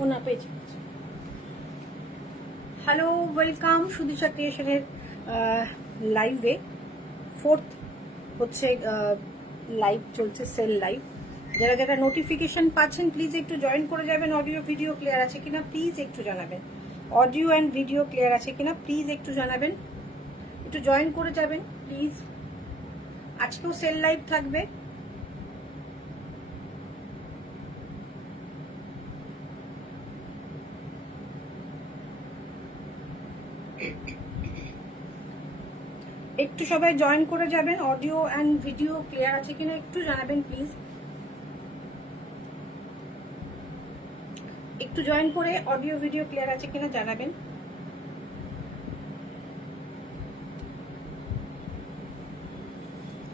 ও না পেয়েছি। Hello, welcome সুদিশা ক্রিয়েশনের লাইভে। ফোর্থ হচ্ছে লাইভ চলছে, সেল লাইভ। যারা যারা নোটিফিকেশন পাচ্ছেন প্লিজ একটু জয়েন করে যাবেন। অডিও ভিডিও ক্লিয়ার আছে কিনা প্লিজ একটু জানাবেন। অডিও অ্যান্ড ভিডিও ক্লিয়ার আছে কিনা প্লিজ একটু জানাবেন, একটু জয়েন করে যাবেন প্লিজ। আজকেও সেল লাইভ থাকবে। একটু সবাই জয়েন করে যাবেন। অডিও অ্যান্ড ভিডিও ক্লিয়ার আছে কিনা একটু জানাবেন প্লিজ। একটু জয়েন করে অডিও ভিডিও ক্লিয়ার আছে কিনা জানাবেন।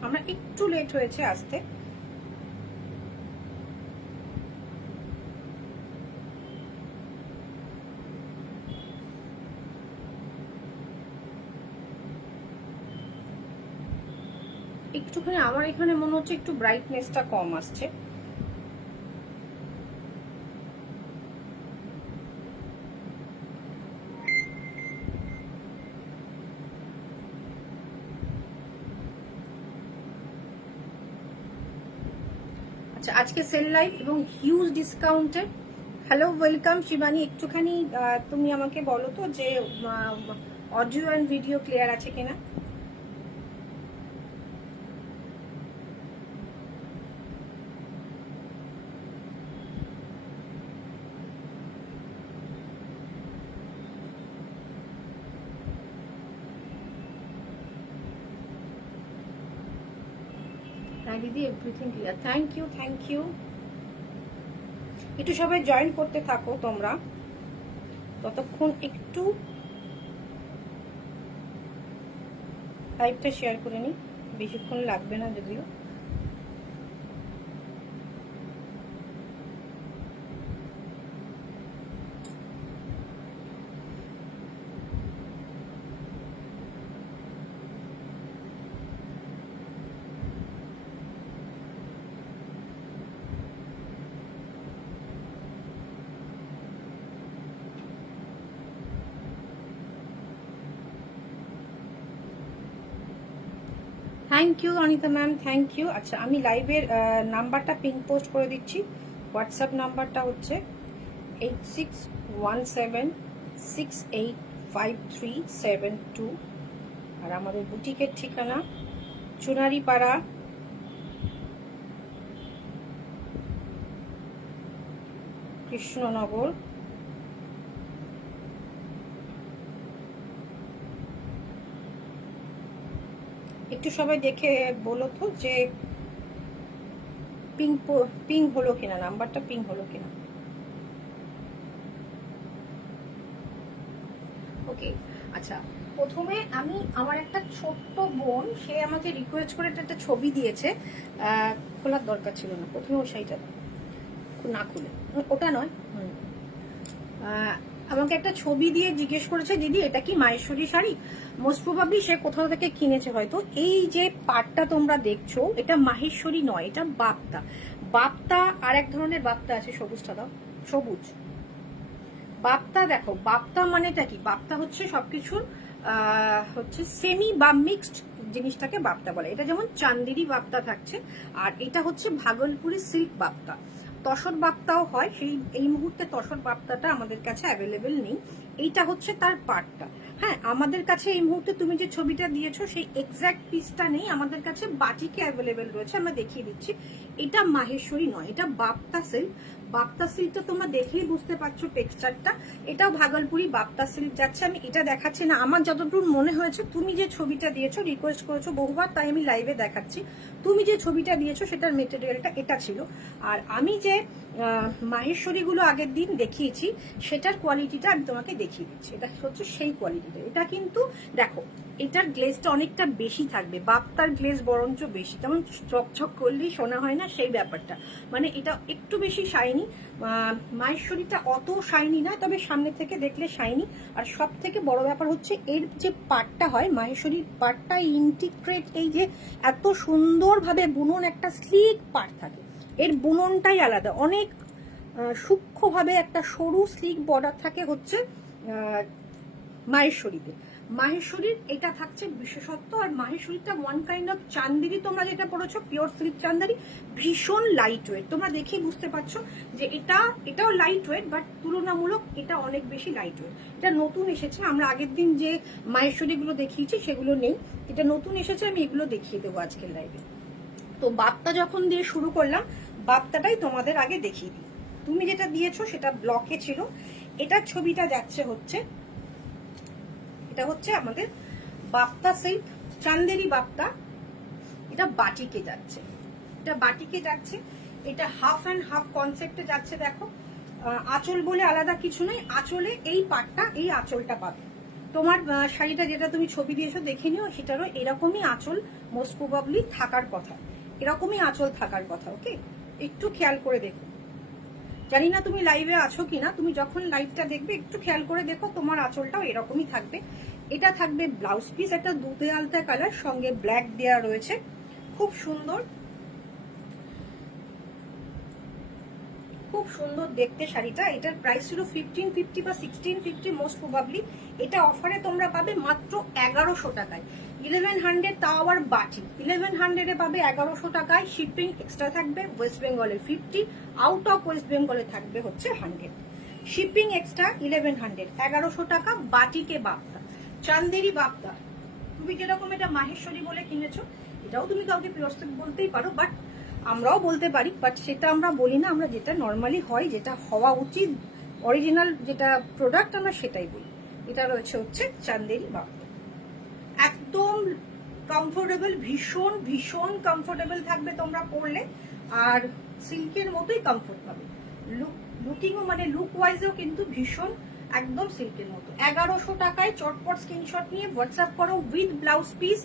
আমরা একটু লেট হয়েছে আসতে। একটুখানি আমার এখানে মনে হচ্ছে একটু ব্রাইটনেসটা কম আসছে। আচ্ছা, আজকে সেল লাইভ এবং huge discounted. Hello, welcome Shivani. একটুখানি তুমি আমাকে বলো তো যে অডিও অ্যান্ড ভিডিও ক্লিয়ার আছে কিনা। হ্যাঁ দিদি, everything clear. Thank you, thank you. একটু সবাই জয়েন করতে থাকো তোমরা, ততক্ষণ একটু লাইভটা শেয়ার করে নিই। বেশিক্ষণ লাগবে না যদিও। Thank you Anita ma'am, thank you. আচ্ছা, আমি লাইভের নাম্বারটা পিন পোস্ট করে দিচ্ছি। হোয়াটসঅ্যাপ নাম্বারটা হচ্ছে 8617685372। আর আমাদের বুটিকের ঠিকানা চুনারিপাড়া, কৃষ্ণনগর। একটু সবাই দেখে বলো তো যে পিং হলো কিনা, নাম্বারটা পিং হলো কিনা। ওকে, আচ্ছা। প্রথমে আমি আমার একটা ছোট্ট বোন, সে আমাকে রিকোয়েস্ট করে একটা ছবি দিয়েছে। খোলার দরকার ছিল না, প্রথমে ও সেইটা না খুলে, ওটা নয়। আমাকে একটা ছবি দিয়ে জিজ্ঞেস করেছে, দিদি এটা কি মাহেশ্বরী শাড়ি। মোস্ট প্রবাবলি সে কোথাও থেকে কিনেছে হয়তো। এই যে পাটটা তোমরা দেখছো, এটা মাহেশ্বরী নয়, এটা বাপ্তা। বাপ্তা আর এক ধরনের বাপ্তা আছে, সবুজটা দাও, সবুজ বাপ্তা। দেখো বাপ্তা মানেটা কি, বাপ্তা হচ্ছে সবকিছুর হচ্ছে সেমি বা মিক্সড জিনিসটাকে বাপ্তা বলে। এটা যেমন চান্দেরি বাপ্তা থাকছে, আর এটা হচ্ছে ভাগলপুরি সিল্ক বাপ্তা। তসর বাপ্তাও হয়, এই মুহূর্তে তসর বাপ্তাটা আমাদের কাছে অ্যাভেলেবেল নেই। এইটা হচ্ছে তার পার্টটা। হ্যাঁ, আমাদের কাছে এই মুহূর্তে তুমি যে ছবিটা দিয়েছো সেই এক্সাক্ট পিসটা নেই, আমাদের কাছে বাটিকে অ্যাভেলেবেল রয়েছে, আমরা দেখিয়ে দিচ্ছি। এটা মাহেশ্বরী নয়, এটা বাপ্তা সিল্ক। বাপ্তা সিল্কটা তোমরা দেখেই বুঝতে পারছো টেক্সচারটা। এটাও ভাগলপুরি বাপ্তা সিল্ক যাচ্ছে। আমি এটা দেখাচ্ছি না, আমার যতদূর মনে হয়েছে তুমি যে ছবিটা দিয়েছো, রিকোয়েস্ট করেছো বহুবার, তাই আমি লাইভে দেখাচ্ছি। তুমি যে ছবিটা দিয়েছো সেটার মেটেরিয়ালটা এটা ছিল। আর আমি যে মাহেশ্বরীগুলো আগের দিন দেখিয়েছি সেটার কোয়ালিটিটা আমি তোমাকে দেখিয়ে দিচ্ছি। এটা হচ্ছে সেই কোয়ালিটিটা। এটা কিন্তু দেখো, এটার গ্লেজটা অনেকটা বেশি থাকবে, বাপ্তার গ্লেজ বরঞ্চ বেশি, তেমন চকচক করলেই শোনা হয় না সেই ব্যাপারটা। মানে এটা একটু বেশি শাইনি। মাহেশ্বরীটা অত শাইনি না, তবে সামনে থেকে দেখলে শাইনি। আর সব থেকে বড় ব্যাপার হচ্ছে এর যে পাটটা হয়, মাহেশ্বরীর পাটটা ইন্টিগ্রেট, এই যে এত সুন্দরভাবে বুনন, একটা স্লিক পাট থাকে, এর বুননটাই আলাদা। অনেক সূক্ষ্মভাবে একটা সরু স্লিক বর্ডার থাকে হচ্ছে মাহেশ্বরীতে। মাহেশ্বরীর এটা থাকছে বিশেষত্ব। আর মাহেশ্বরীটা ওয়ান কাইন্ড অফ চান্দেরি, তোমরা যেটা পড়েছো পিওর সিল্ক চান্দেরি, ভীষণ লাইট ওয়েট। তোমরা দেখেই বুঝতে পারছো যে এটাও লাইট ওয়েট, বাট তুলনামূলক এটা অনেক বেশি লাইট ওয়েট। এটা নতুন এসেছে, আমরা আগের দিন যে মাহেশ্বরীগুলো দেখিয়েছি সেগুলো নেই, এটা নতুন এসেছে, আমি এগুলো দেখিয়ে দেবো আজকের লাইভে। তো বাপ্তা যখন দিয়ে শুরু করলাম, বাপ্তাটাই তোমাদের আগে দেখিয়ে দিই। তুমি যেটা দিয়েছো সেটা ব্লকে ছিল, এটার ছবিটা যাচ্ছে হচ্ছে, এটা হচ্ছে আমাদের বাপ্তা সিল্ক চান্দেরি বাপ্তা, এটা বাটিকে যাচ্ছে, এটা বাটিকে যাচ্ছে, এটা হাফ অ্যান্ড হাফ কনসেপ্টে যাচ্ছে। দেখো আঁচল বলে আলাদা কিছু নেই, আঁচলে এই পাটটা, এই আঁচলটা পাবে। তোমার শাড়িটা যেটা তুমি ছবি দিয়েছো দেখে নিও, সেটারও এরকমই আঁচল মোস্ট প্রবাবলি থাকার কথা, এরকমই আঁচল থাকার কথা। ওকে, একটু খেয়াল করে দেখো। জানি না তুমি লাইভে আছো কিনা, তুমি যখন লাইভটা দেখবে একটু খেয়াল করে দেখো, তোমার আঁচলটাও এরকমই থাকবে। এটা থাকবে ব্লাউজ পিস, একটা দুধে আলতা কালার, সঙ্গে ব্ল্যাক দেয়া রয়েছে, খুব সুন্দর, খুব সুন্দর দেখতে শাড়িটা। এটার প্রাইস ছিল 1550 বা 1650 মোস্ট প্রবাবলি। এটা অফারে তোমরা পাবে মাত্র 1100 টাকায়, 1100, তাও আবার বাটি। 1100-এ পাবে 1100 টাকায়, শিপিং এক্সট্রা থাকবে ওয়েস্ট বেঙ্গলে 50, আউট অফ ওয়েস্ট বেঙ্গলে থাকবে হচ্ছে 100, শিপিং এক্সট্রা 1100, 1100 টাকা। বাটিকে বাপ্তা চান্দেরি বাপ্তা, তুমি যেরকম এটা মাহেশ্বরী বলে কিনেছো, এটাও তুমি কাউকে পিওর সিল্ক বলতেই পারো, বাট আমরাও বলতে পারি, বাট সেটা আমরা বলি না, আমরা যেটা নর্মালি হয়, যেটা হওয়া উচিত, অরিজিনাল যেটা প্রোডাক্ট, আমরা সেটাই বলি। এটা রয়েছে হচ্ছে চান্দেরি বাপ্তা, একদম কমফোর্টেবল, ভীষণ ভীষণ কমফোর্টেবল থাকবে তোমরা পরলে, আর সিল্কের মতোই কমফোর্ট পাবে। লুকিংও মানে লুক ওয়াইজও কিন্তু ভীষণ একদম সিল্কের মতো। 1100 টাকায় চটপট স্ক্রিনশট নিয়ে হোয়াটসঅ্যাপ করো উইথ ব্লাউজ পিস।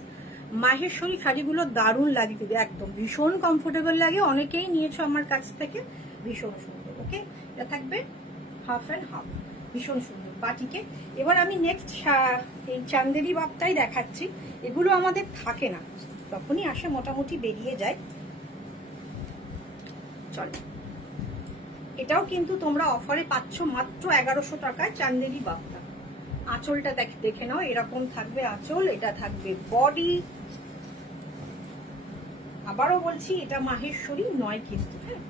মাহেশ্বরী শাড়িগুলো দারুণ লাগে দিদি, একদম ভীষণ কমফোর্টেবল লাগে, অনেকেই নিয়েছো আমার কাছ থেকে, ভীষণ সুন্দর। ওকে, এটা থাকবে হাফ অ্যান্ড হাফ, ভীষণ সুন্দর বাটিকে। এবার আমি নেক্সট এই চান্দেরি বাপটাই দেখাচ্ছি। এগুলো আমাদের থাকে না, তখনই আসে, মোটামুটি বেরিয়ে যায়। চলো, এটাও কিন্তু তোমরা অফারে পাচ্ছ মাত্র 1100 টাকায়, চান্দেরি বাপ্তা। আঁচলটা দেখে নাও, এরকম থাকবে আঁচল, এটা থাকবে বডি। আবারও বলছি, এটা মাহেশ্বরী নয় কিন্তু, হ্যাঁ,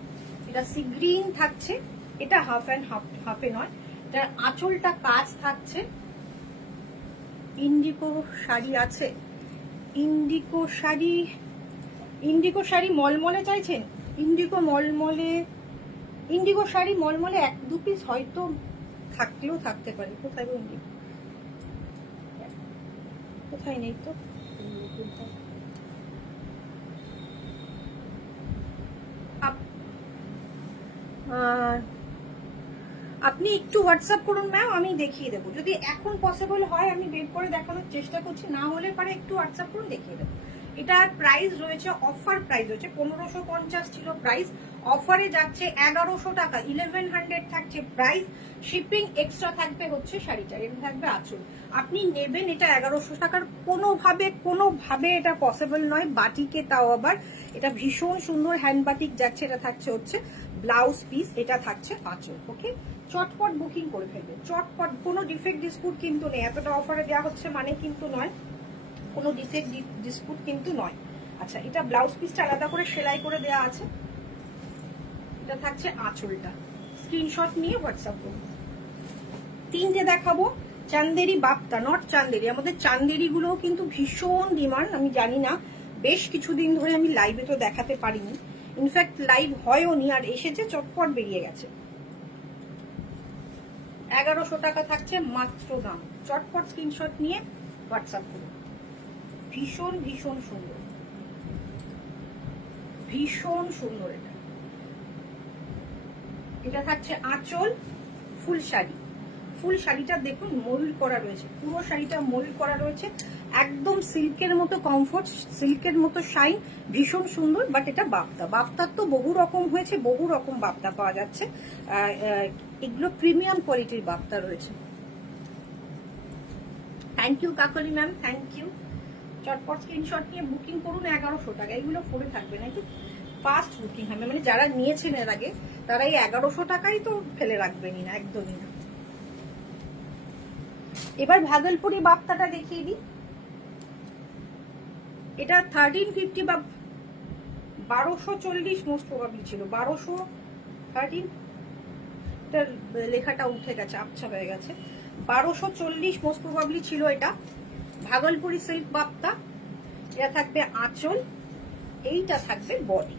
এটা সি গ্রিন থাকছে, এটা হাফ অ্যান্ড হাফে নয়, এটা আঁচলটা কাজ থাকছে। ইন্ডিগো শাড়ি আছে, ইন্ডিগো শাড়ি মলমলে চাইছেন, ইন্ডিগো শাড়ি মলমলে 1-2 পিস হয়তো থাকলেও থাকতে পারে। কোথায় ইন্ডিগো, কোথায় নেই তো। আপনি একটু হোয়াটসঅ্যাপ করুন ম্যাম, আমি দেখিয়ে দেবো। যদি এখন পসিবল হয় আমি বের করে দেখানোর চেষ্টা করছি, না হলে পারে একটু হোয়াটসঅ্যাপ করুন, দেখিয়ে দেবো। এটার প্রাইস রয়েছে, অফার প্রাইস রয়েছে 1550 ছিল প্রাইস, অফারে যাচ্ছে 1100 টাকা, 1100 থাকছে প্রাইস, শিপিং এক্সট্রা থাকবে হচ্ছে শাড়িটার, এটা থাকবে আঁচল। আপনি নেবেন এটা 1100 টাকার, কোনোভাবে এটা পসিবল নয়। বাটিকে, তাও আবার এটা ভীষণ সুন্দর হ্যান্ড বাটিক যাচ্ছে, এটা থাকছে হচ্ছে ব্লাউজ পিস, এটা থাকছে আঁচল। ওকে, চটপট বুকিং করে ফেলবে, চটপট। কোনো ডিফেক্ট ডিসপুট কিন্তু নেই, এতটা অফারে দেওয়া হচ্ছে মানে কিন্তু নয়, কোনো ডিফেক্ট ডিসপুট কিন্তু নয়। আচ্ছা, এটা ব্লাউজ পিসটা আলাদা করে সেলাই করে দেওয়া আছে, এটা থাকছে আঁচলটা। স্ক্রিনশট নিয়ে হোয়াটসঅ্যাপ করুন। 3টে দেখাবো, চান্দেরি বাপ্তা, নট চান্দেরি। আমাদের চান্দেরি গুলোও কিন্তু ভীষণ ডিমান্ড, আমি জানি না, বেশ কিছুদিন ধরে আমি লাইভে তো দেখাতে পারিনি, ইনফ্যাক্ট লাইভ হয়ও নি, আর এসেছে চটপট বেরিয়ে গেছে। 1100 টাকা থাকছে মাত্র দাম, চটপট স্ক্রিনশট নিয়ে হোয়াটসঅ্যাপ করুন। ভীষণ ভীষণ সুন্দর, ভীষণ সুন্দর। এটা থাকছে আঁচল, ফুল শাড়ি। ফুল শাড়িটা দেখুন ময়ূর করা রয়েছে, পুরো শাড়িটা ময়ূর করা রয়েছে, একদম সিল্কের মতো কমফোর্ট, সিল্কের মতো শাইন, ভীষণ সুন্দর। বাট এটা বাপ্তা, বাপ্তার তো বহু রকম হয়েছে, বহু রকম বাপ্তা পাওয়া যাচ্ছে, এগুলো প্রিমিয়াম কোয়ালিটির বাপ্তা রয়েছে। Thank you Kakoli ma'am, thank you. চটপট স্ক্রিনশট নিয়ে বুকিং করুন, 1100 টাকা, এগুলো পরে থাকবে নাকি। ফাস্ট বুকিং হবে, মানে যারা নিয়েছেন এর আগে তারা এই 1100 টাকাই তো ফেলে রাখবেনই না, একদমই না। এবার ভাগলপুরি বাপ্তাটা দেখিয়ে দিই। এটা 1350 বা 1240 মোস্ট প্রবাবলি ছিল, 1213, এটার লেখাটা উঠে গেছে, আবছা হয়ে গেছে, 1240 মোস্ট প্রবাবলি ছিল এটা। ভাগলপুরি সিল্ক বাপ্তা, এটা থাকবে আঁচল, এইটা থাকবে বডি।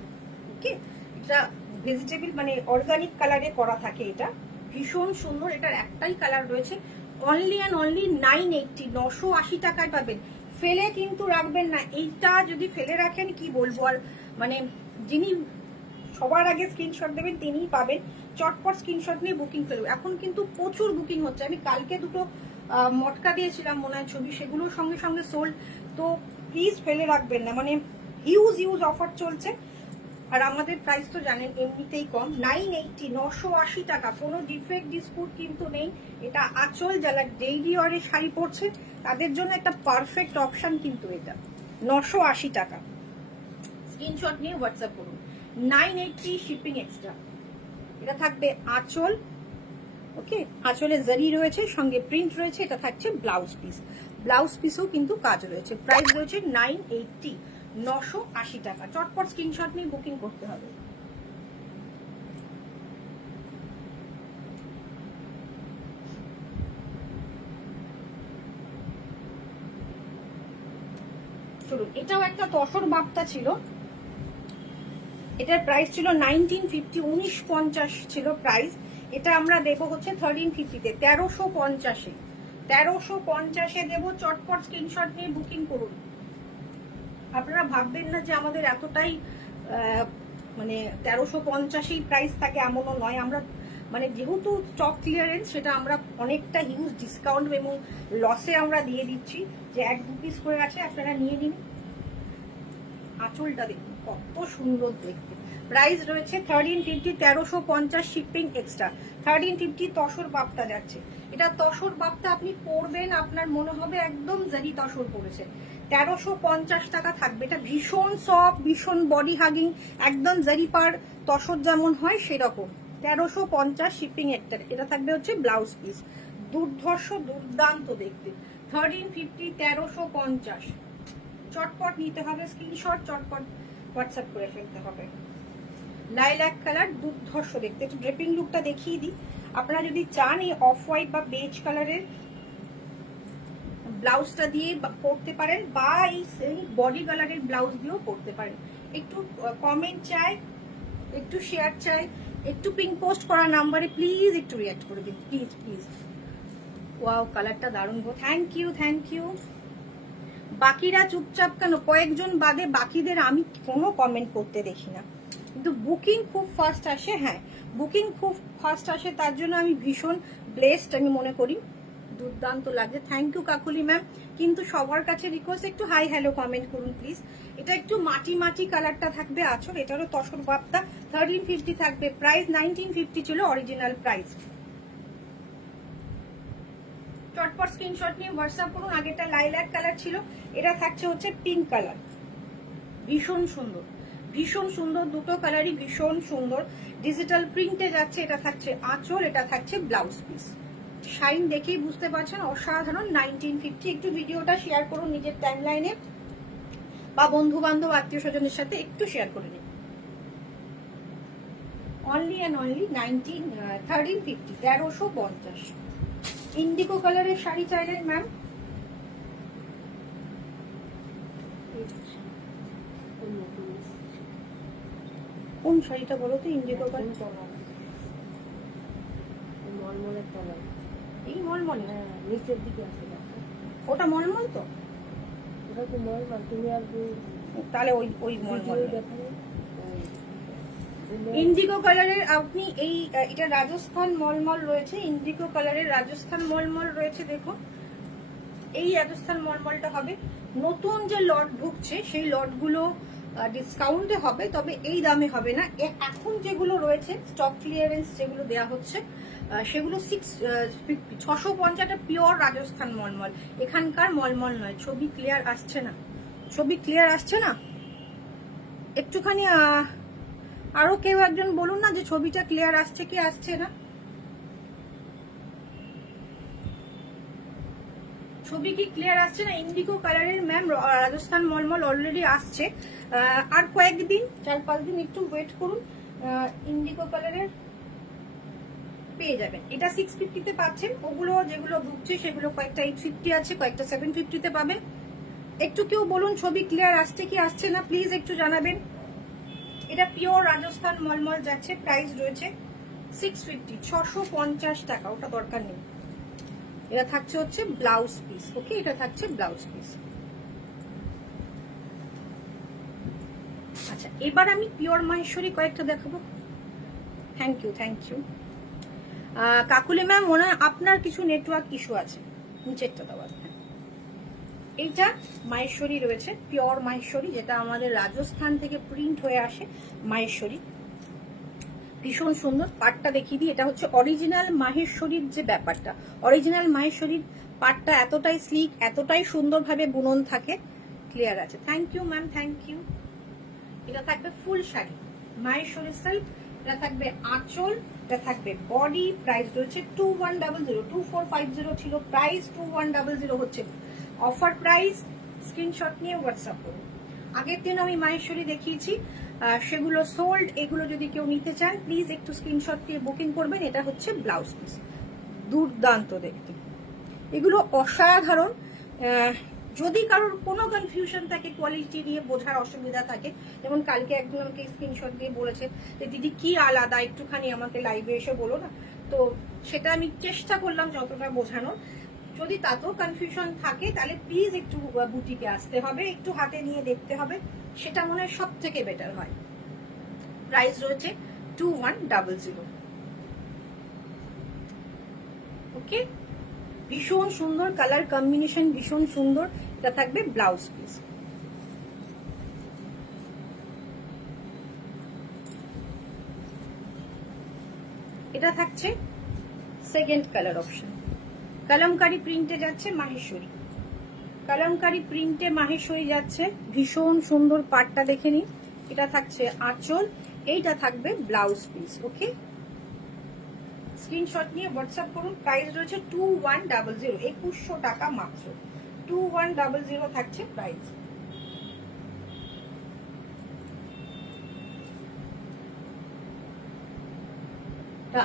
ওকে, এটা ভেজিটেবল মানে অর্গানিক কালারে করা থাকে, এটা ভীষণ সুন্দর। এটার একটাই কালার রয়েছে, অনলি অ্যান্ড অনলি 980, 980 টাকায় পাবেন। ফেলে কিন্তু রাখবেন না, এইটা যদি ফেলে রাখেন কি বলবো আর, মানে যিনি সবার আগে স্ক্রিনশট দেবেন তিনিই পাবেন। চটপট স্ক্রিনশট নিয়ে বুকিং করবে। এখন কিন্তু প্রচুর বুকিং হচ্ছে, আমি কালকে দুটো মটকা দিয়েছিলাম মনে হয় ছবি, সেগুলোর সঙ্গে সঙ্গে সোল্ড। তো প্লিজ ফেলে রাখবেন না, মানে হিউজ অফার চলছে। আর আমাদের প্রাইস তো জানেন এমনিতেই কম, 980, 980 টাকা, কোনো ডিফেক্ট ডিসপুট কিন্তু নেই। এটা আঁচল, যারা ডেইলি ওয়ারে শাড়ি পরছে তাদের জন্য একটা পারফেক্ট অপশন কিন্তু এটা, 980 টাকা। স্ক্রিনশট নিয়ে হোয়াটসঅ্যাপ করুন, 980 শিপিং এক্সট্রা। এটা থাকবে আঁচল, ওকে, আঁচলে জারি রয়েছে, সঙ্গে প্রিন্ট রয়েছে। এটা থাকছে ব্লাউজ পিস, ব্লাউজ পিসও কিন্তু কাজ রয়েছে। প্রাইস রয়েছে 980, 980 টাকা। চটপট স্ক্রিনশট নিয়ে বুকিং করতে হবে। চলুন, এটাও একটা তসর বাপ্তা ছিল, এটার প্রাইস ছিল 1950, 1950 ছিল প্রাইস। এটা আমরা দেবো হচ্ছে 1350-তে, 1350-এ, 1350-এ দেবো। চটপট স্ক্রিনশট নিয়ে বুকিং করুন। আপনারা ভাববেন না যে আমাদের এতটাই মানে 1350-এই প্রাইস থাকে, এমনও নয়। আমরা মানে যেহেতু স্টক ক্লিয়ারেন্স, সেটা আমরা অনেকটা হিউজ ডিসকাউন্ট এবং লসে আমরা দিয়ে দিচ্ছি, যে 1-2 পিস করে আছে, আপনারা নিয়ে নিন। আঁচলটা দেখুন কত সুন্দর দেখতে। প্রাইস রয়েছে 1350, 1350 শিপিং এক্সট্রা। 1350 তসর বাপ্তা যাচ্ছে। এটা তসর বাপ্তা আপনি পরবেন, আপনার মনে হবে একদম জারি তসর পড়েছে। 1350 টাকা থাকবে। এটা ভীষণ সফট, ভীষণ বডি হাগিং, একদম জারি পার তসর যেমন হয় সেরকম। 1350 শিপিং একটা। এটা থাকবে হচ্ছে ব্লাউজ পিস, দুর্ধর্ষ দুর্দান্ত দেখতে। 1350, 1350। চটপট নিতে হবে স্ক্রিনশট, চটপট হোয়াটসঅ্যাপ করে ফেলতে হবে। লাইল্যাক কালার, দুর্ধর্ষ দেখতে। একটু ড্রেপিং লুকটা দেখিয়ে দিই। আপনারা যদি চান এই অফ হোয়াইট বা বেজ কালারের ব্লাউজটা দিয়ে পরতে পারেন, বা এই বডি কালারের ব্লাউজ দিয়েও পরতে পারেন। একটু কমেন্ট চাই, একটু শেয়ার চাই, একটু পিং পোস্ট করা নাম্বারে প্লিজ একটু রিঅ্যাক্ট করে দিন, প্লিজ প্লিজ। ওয়াও, কালারটা দারুণ গো, থ্যাংক ইউ থ্যাংক ইউ। বাকিরা চুপচাপ কেন? কয়েকজন বাদে বাকিদের আমি কোনো কমেন্ট করতে দেখি না, কিন্তু বুকিং খুব ফাস্ট আসে। হ্যাঁ, বুকিং খুব ফাস্ট আসে, তার জন্য আমি ভীষণ ব্লেসড আমি মনে করি। দুর্দান্ত লাগছে, থ্যাংক ইউ কাকুলি ম্যাম। কিন্তু সবার কাছে রিকোয়েস্ট, একটু হাই হ্যালো কমেন্ট করুন প্লিজ। এটা একটু মাটি মাটি কালারটা থাকবে আঁচল, এটারও তসর বাপ্তা। 1350 থাকবে প্রাইস, 1950 ছিল অরিজিনাল প্রাইস। চটপট স্ক্রিনশট নিয়ে হোয়াটসঅ্যাপ করুন। আগেটা লাইল্যাক কালার ছিল, এটা থাকছে হচ্ছে পিঙ্ক কালার। ভীষণ সুন্দর, ভীষণ সুন্দর, দুটো কালারই ভীষণ সুন্দর। ডিজিটাল প্রিন্টে যাচ্ছে। এটা থাকছে আঁচল, এটা থাকছে ব্লাউজ পিস। শাইন দেখেই বুঝতে পারছেন অসাধারণ। 1950। একটু ভিডিওটা শেয়ার করুন নিজের টাইমলাইনে, বা বন্ধু বান্ধব আত্মীয় স্বজনের সাথে একটু শেয়ার করে নিন। Only and only 1350, 1350। ইন্ডিগো কালারের শাড়ি চাইলেন ম্যাম? কোন শাড়িটা বলো তো? ইন্ডিগো কালার, মলমলের তলায়, এই মলমল, নিচের দিকে আছে। ওটা মলমল তো? ওটা তো মলমল, তুমি আর তাহলে ওই ওই মলমল। দেখাবে। ইন্ডিগো কালারের আপনি এই, এটা রাজস্থান মলমল রয়েছে, ইন্ডিগো কালারের রাজস্থান মলমল রয়েছে। দেখুন, এই রাজস্থান মলমলটা হবে। নতুন যে লট ঢুকছে সেই লটগুলো ডিসকাউন্টে হবে, তবে এই দামে হবে না। এখন যেগুলো রয়েছে স্টক ক্লিয়ারেন্স যেগুলো দেওয়া হচ্ছে সেগুলো 650, পিওর রাজস্থান মলমল, এখানকার মলমল নয়। ছবি ক্লিয়ার আসছে না? ছবি ক্লিয়ার আসছে না? একটুখানি আরো কেউ একজন বলুন না যে ছবিটা ক্লিয়ার আসছে কি আসছে না। ছবি কি ক্লিয়ার আসছে না? ইন্ডিগো কালারের ম্যাম রাজস্থান মলমল অলরেডি আসছে, আর কয়েকদিন 4-5 দিন একটু ওয়েট করুন, ইন্ডিগো কালারের পেয়ে যাবেন। এটা 650-তে পাচ্ছেন। ওগুলো যেগুলো ঢুকছে সেগুলো কয়েকটা 850 আছে, কয়েকটা 750-তে পাবেন। একটু কেউ বলুন ছবি ক্লিয়ার আসছে কি আসছে না, প্লিজ একটু জানাবেন। এটা পিওর রাজস্থান মলমল যাচ্ছে, প্রাইস রয়েছে 650, 650 টাকা, ওটা দরকার নেই। এটা থাকছে হচ্ছে ব্লাউজ পিস, ওকে, এটা থাকছে ব্লাউজ পিস। আচ্ছা, এবার আমি পিওর মাহেশ্বরী কয়েকটা দেখাবো। Thank you, thank you. Kakuli ma'am, মনে হয় আপনার কিছু নেটওয়ার্ক ইস্যু আছে, নিচেরটা দেওয়া। এইটা মাহেশ্বরী রয়েছে, পিওর মাহেশ্বরী, যেটা আমাদের রাজস্থান থেকে প্রিন্ট হয়ে আসে মাহেশ্বরী। ভীষণ সুন্দর। পাটটা দেখিয়ে দিই, এটা হচ্ছে অরিজিনাল মাহেশ্বরীর যে ব্যাপারটা। অরিজিনাল মাহেশ্বরীর পাটটা এতটাই স্লিক, এতটাই সুন্দরভাবে বুনন থাকে। ক্লিয়ার আছে, thank you ma'am, thank you. এটা থাকবে ফুল শাড়ি মাহেশ্বরী সিল্ক, এটা থাকবে আঁচল, এটা থাকবে বডি। প্রাইস রয়েছে 2100, 2450 ছিল প্রাইস, 2100 হচ্ছে অফার প্রাইস। স্ক্রিনশট নিয়ে হোয়াটসঅ্যাপ করুন। আগের দিন আমি মাহেশ্বরী দেখিয়েছি, সেগুলো সোল্ড। এগুলো যদি কেউ নিতে চান প্লিজ একটু স্ক্রিনশট দিয়ে বুকিং করবেন। এটা হচ্ছে ব্লাউজ পিস, দুর্দান্ত দেখতে, এগুলো অসাধারণ। যদি কারোর কোনো কনফিউশন থাকে, কোয়ালিটি নিয়ে বোঝার অসুবিধা থাকে, যেমন কালকে একজন আমাকে স্ক্রিনশট দিয়ে বলেছে যে দিদি কি আলাদা, একটুখানি আমাকে লাইভে এসে বলো না, তো সেটা আমি চেষ্টা করলাম যতটা বোঝানোর। যদি তাতেও কনফিউশন থাকে তাহলে প্লিজ একটু বুটিকে আসতে হবে, একটু হাতে নিয়ে দেখতে হবে, সেটা মনে হয় সব থেকে বেটার হয়। প্রাইস রয়েছে 2100, ওকে। ভীষণ সুন্দর কালার কম্বিনেশন, ভীষণ সুন্দর। এটা থাকবে ব্লাউজ পিস। এটা থাকছে সেকেন্ড কালার অপশন, কলমকারী প্রিন্টে যাচ্ছে মাহেশ্বরী, কলমকারী প্রিন্টে মাহেশ্বরী যাচ্ছে। ভীষণ সুন্দর পাটটা দেখে নিন। এটা থাকছে আঁচল, এইটা থাকবে ব্লাউজ পিস, ওকে। স্ক্রিনশট নিয়ে হোয়াটসঅ্যাপ করুন। প্রাইস রয়েছে 2100, 2100 টাকা মাত্র, 2100 থাকছে প্রাইস।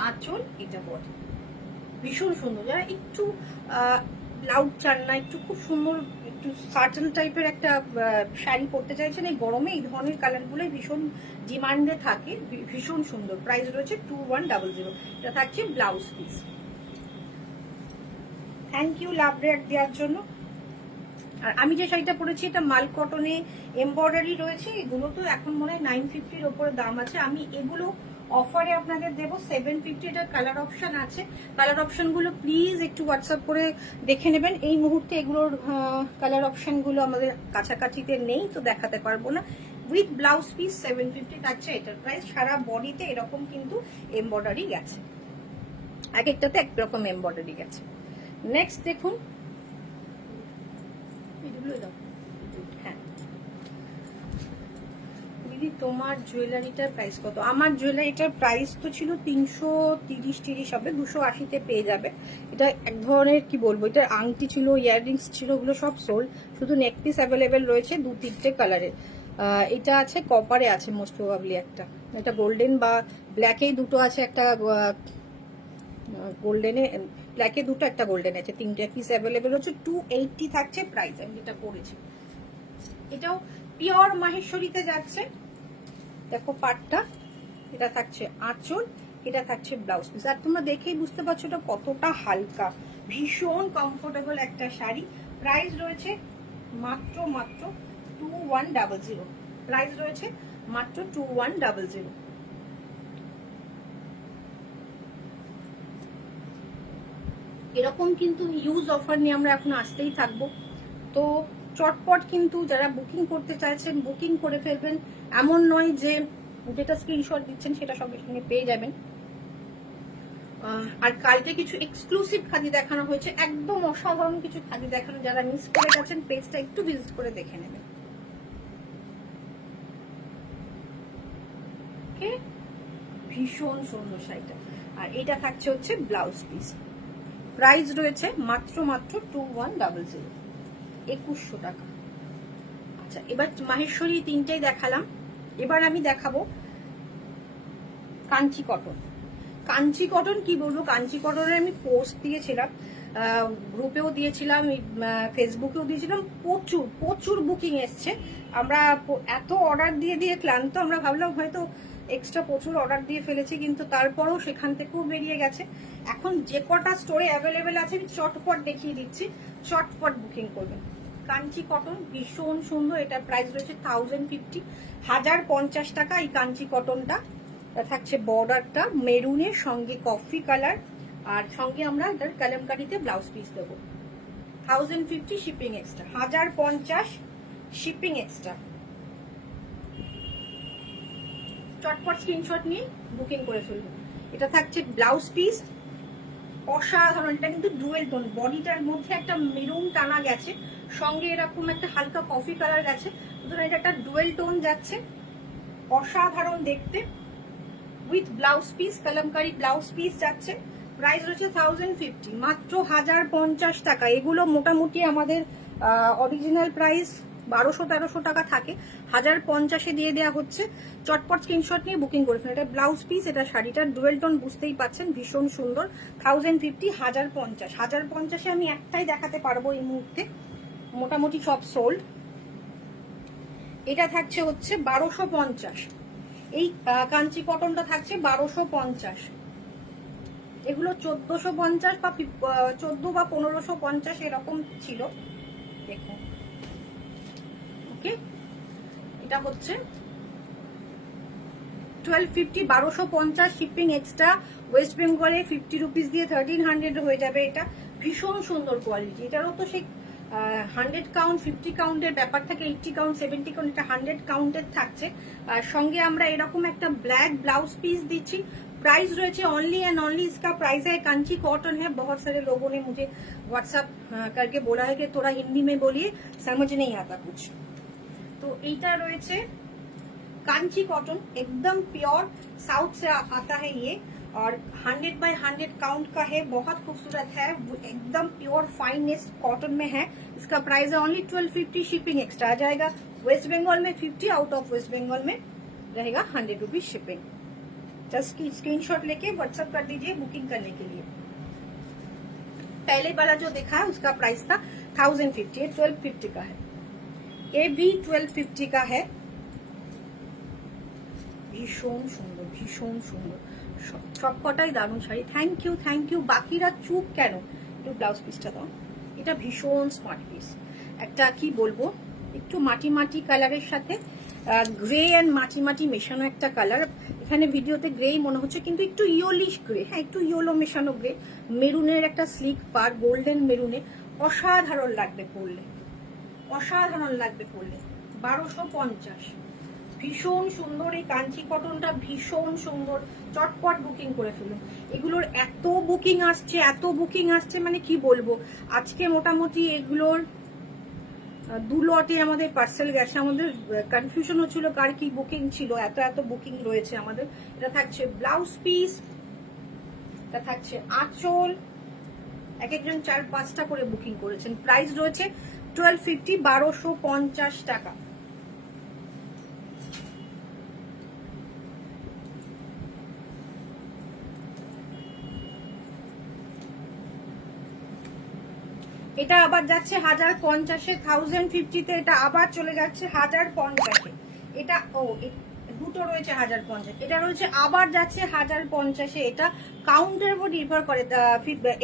আঁচল, এটা বডি, ভীষণ সুন্দর। যারা একটু লাউড চান না, একটু খুব সুন্দর, একটু সার্টেল টাইপের একটা শাড়ি পরতে চাইছেন এই গরমে, এই ধরনের কালারগুলোই ভীষণ ডিমান্ডে থাকে, ভীষণ সুন্দর। প্রাইস রয়েছে 2100। এটা থাকছে ব্লাউজ পিস। থ্যাংক ইউ লাভ রেট দেওয়ার জন্য। আর আমি যে শাড়িটা পরেছি এটা মাল কটনে এমব্রয়ডারি রয়েছে। এগুলো তো এখন মনে হয় 950-র ওপরে দাম আছে। আমি এগুলো অফারে আপনাদের দেবো 750। এটার কালার অপশন আছে, কালার অপশনগুলো প্লিজ একটু হোয়াটসঅ্যাপ করে দেখে নেবেন। এই মুহূর্তে এগুলোর কালার অপশনগুলো আমাদের কাছাকাছিতে নেই, তো দেখাতে পারবো না। উইথ ব্লাউজ পিস 750 থাকছে এটার প্রাইস। সারা বডিতে এরকম কিন্তু এমব্রয়ডারি গেছে, এক একটাতে একরকম এমব্রয়ডারি গেছে। নেক্সট দেখুন, হ্যাঁ দিদি তোমার জুয়েলারিটার প্রাইস কত? আমার জুয়েলারিটার প্রাইস তো ছিল 330 হবে, 280-তে পেয়ে যাবে। এটা এক ধরনের কি বলবো, এটা আংটি ছিল, ইয়াররিংস ছিল, ওগুলো সব সোল্ড, শুধু নেক পিস অ্যাভেলেবেল রয়েছে 2-3টে কালারের। এটা আছে কপারে আছে মোস্ট প্রবাবলি একটা, এটা গোল্ডেন বা ব্ল্যাকেই দুটো আছে, একটা গোল্ডেনে, ব্ল্যাকে দুটো, একটা গোল্ডেন আছে, 3টে পিস অ্যাভেলেবেল হচ্ছে। 280 থাকছে প্রাইস, আমি যেটা পড়েছি। এটাও পিওর মাহেশ্বরীতে যাচ্ছে। দেখো পাটটা, এটা থাকছে আঁচল, এটা থাকছে ব্লাউজ পিস। আর তোমরা দেখেই বুঝতে পারছো এটা কতটা হালকা, ভীষণ কমফোর্টেবল একটা শাড়ি। প্রাইস রয়েছে মাত্র 2100। প্রাইস রয়েছে মাত্র 2100। এরকম কিন্তু ইউজ অফার নিয়ে আমরা এখন আসতেই থাকবো। তো চটপট কিন্তু যারা বুকিং করতে চাইছেন বুকিং করে ফেলবেন। এমন নয় যে যেটা স্ক্রিনশট দিচ্ছেন সেটা সঙ্গে সঙ্গে পেয়ে যাবেন। আর কালকে কিছু এক্সক্লুসিভ খাদি দেখানো হয়েছে, একদম অসাধারণ কিছু খাদি দেখানো। যারা মিস করে গেছেন পেজটা একটু ভিজিট করে দেখে নেবেন, ওকে। ভীষণ সুন্দর শাড়িটা। আর এটা থাকছে হচ্ছে ব্লাউজ পিস। প্রাইস রয়েছে মাত্র 2100, 2100 টাকা। আচ্ছা, এবার মাহেশ্বরী তিনটেই দেখালাম, এবার আমি দেখাবো কাঞ্চি কটন। কাঞ্চি কটন কি বলবো, কাঞ্চি কটনের আমি পোস্ট দিয়েছিলাম, গ্রুপেও দিয়েছিলাম, ফেসবুকেও দিয়েছিলাম, প্রচুর প্রচুর বুকিং এসছে। আমরা এত অর্ডার দিয়ে দিয়ে ক্লান্ত, আমরা ভাবলাম হয়তো এক্সট্রা প্রচুর অর্ডার দিয়ে ফেলেছি, কিন্তু তারপরেও সেখান থেকেও বেরিয়ে গেছে। এখন যে কটা স্টোরে অ্যাভেলেবেল আছে আমি চটপট দেখিয়ে দিচ্ছি, চটপট বুকিং করবেন। কাঞ্চি কটন ভীষণ সুন্দর, এটার প্রাইস রয়েছে 1050, 1050 টাকা এই কাঞ্চি কটনটা। থাকছে বর্ডারটা মেরুনের সঙ্গে কফি কালার, আর সঙ্গে আমরা এটার কালামকারিতে ব্লাউজ পিস দেবো। 1050 শিপিং এক্সট্রা, 1050 শিপিং এক্সট্রা। চটপট স্ক্রিনশট নিয়ে বুকিং করে ফেলুন। এটা থাকছে ব্লাউজ পিস, অসাধারণ। এটা কিন্তু ডুয়েল টোন, বডিটার মধ্যে একটা মেরুন টানা গেছে, সঙ্গে এরকম একটা হালকা কফি কালার গেছে, সুতরাং এটা একটা ডুয়েল টোন যাচ্ছে, অসাধারণ দেখতে। With blouse piece, kalamkari blouse piece যাচ্ছে। প্রাইস রয়েছে 1050, মাত্র 1050 টাকা। এগুলো মোটামুটি আমাদের অরিজিনাল প্রাইস 1200-1300 টাকা থাকে, 1050-এ দিয়ে দেওয়া হচ্ছে। চটপট স্ক্রিনশট নিয়ে বুকিং করে ফেলুন। এটা ব্লাউজ পিস, এটা শাড়িটার ডুয়েল টোন বুঝতেই পাচ্ছেন, ভীষণ সুন্দর। 1050, 1050, 1050-এ আমি একটাই দেখাতে পারবো এই মুহূর্তে, মোটামুটি সব সোল্ড। এটা থাকছে হচ্ছে 1250, এই কাঞ্চি কটনটা থাকছে 1250। এগুলো 1450 বা 14 বা 1550 এরকম ছিল, দেখুন। ওকে, এটা হচ্ছে 1250, 1250 শিপিং এক্সট্রা। ওয়েস্ট বেঙ্গলে 50 রুপিস দিয়ে 1300 হয়ে যাবে। এটা ভীষণ সুন্দর কোয়ালিটি। এটারও তো সেই 100 কাউন্ট, 50 কাউন্টের ব্যাপার থাকে, 80 কাউন্ট, 70 কাউন্ট, এটা 100 কাউন্টের থাকছে। আর সঙ্গে আমরা এরকম একটা ব্लैक ब्लाउज पीस दीची। प्राइस रहे ओनली एंड ओनली, इसका प्राइस है, कांची कॉटन है। बहुत सारे लोगों ने मुझे व्हाट्सएप करके बोला है कि थोड़ा हिंदी में बोलिए, समझ नहीं आता कुछ। तो এইটা রয়েছে कांची कॉटन, एकदम प्योर साउथ से आता है ये, और 100 बाय 100 काउंट का है, बहुत खूबसूरत है, एकदम प्योर फाइनेस्ट कॉटन में है। इसका प्राइस है ओनली 1250, शिपिंग एक्स्ट्रा आ जाएगा। वेस्ट बंगाल में 50, आउट ऑफ वेस्ट बंगाल में रहेगा 100 रुपीज शिपिंग। जस्ट स्क्रीनशॉट लेके व्हाट्सएप कर दीजिए बुकिंग करने के लिए। पहले वाला जो देखा है उसका प्राइस था 1050, ये 1250 का है, ये भी 1250 का है। ভীষণ সুন্দর, ভীষণ সুন্দর, সবকটাই দারুণ শাড়ি। Thank you. বাকিরা চুপ কেন, একটু ব্লাউজ পিসটা দাও। এটা ভীষণ স্মার্ট পিস, একটা কি বলবো, একটু মাটি মাটি কালারের সাথে গ্রে অ্যান্ড মাটি মাটি মেশানো একটা কালার। এখানে ভিডিওতে গ্রে মনে হচ্ছে, কিন্তু একটু ইয়োলিশ গ্রে, হ্যাঁ একটু ইয়োলো মেশানো গ্রে। মেরুনের একটা স্লিক পার, গোল্ডেন মেরুনে, অসাধারণ লাগবে পরলে, অসাধারণ লাগবে পরলে। 1250, ভীষণ সুন্দর এই কাঞ্চি কটনটা, ভীষণ সুন্দর। চটপট বুকিং করে ফেলুন। এগুলোর এত বুকিং আসছে, এত বুকিং আসছে, মানে কি বলবো। আজকে মোটামুটি এগুলোর 2 লটে আমাদের পার্সেল গেছে। আমাদের কনফিউশন হচ্ছিল কার কি বুকিং ছিল, এত বুকিং রয়েছে আমাদের। এটা থাকছে ব্লাউজ পিস, এটা থাকছে আঁচল, এক একজন 4-5টা করে বুকিং করেছেন। প্রাইস রয়েছে 1250, 1250 টাকা। এটা আবার যাচ্ছে 1050-এ, 1050-তে এটা আবার চলে যাচ্ছে 1050-এ। এটা দুটো রয়েছে 1050, এটা রয়েছে আবার যাচ্ছে 1050-এ। এটা কাউন্টের উপর নির্ভর করে,